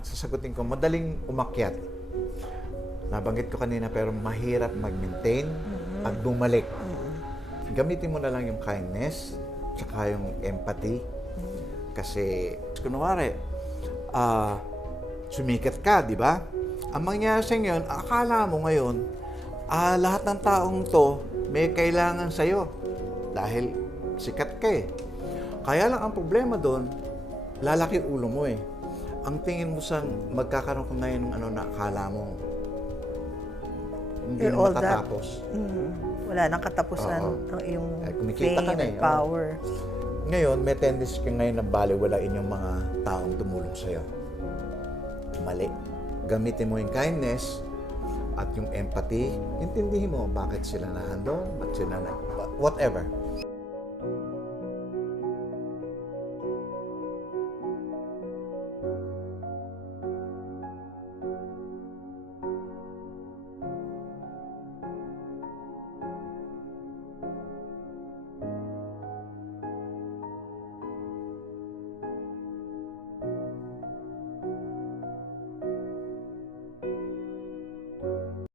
Sasagutin ko, madaling umakyat. Nabanggit ko kanina, pero mahirap mag-maintain at bumalik. Gamitin mo na lang yung kindness, tsaka yung empathy. Kasi, kunwari, sumikat ka, di ba? Ang mangyayari sa ngayon, akala mo ngayon, lahat ng taong to may kailangan sa'yo. Dahil sikat ka eh. Kaya lang ang problema doon, lalaki ulo mo eh. Ang tingin mo sa magkakaroon ko ngayon ng na akala mo, hindi You're na all that. matatapos. Wala nang katapusan ng iyong kumikita ka fame na and eh, power. Ngayon, may tendency ka ngayon na baliwalain yung mga taong tumulong sa'yo. Mali. Gamitin mo yung kindness at yung empathy. Intindihin mo bakit sila nahandong, bakit sila whatever.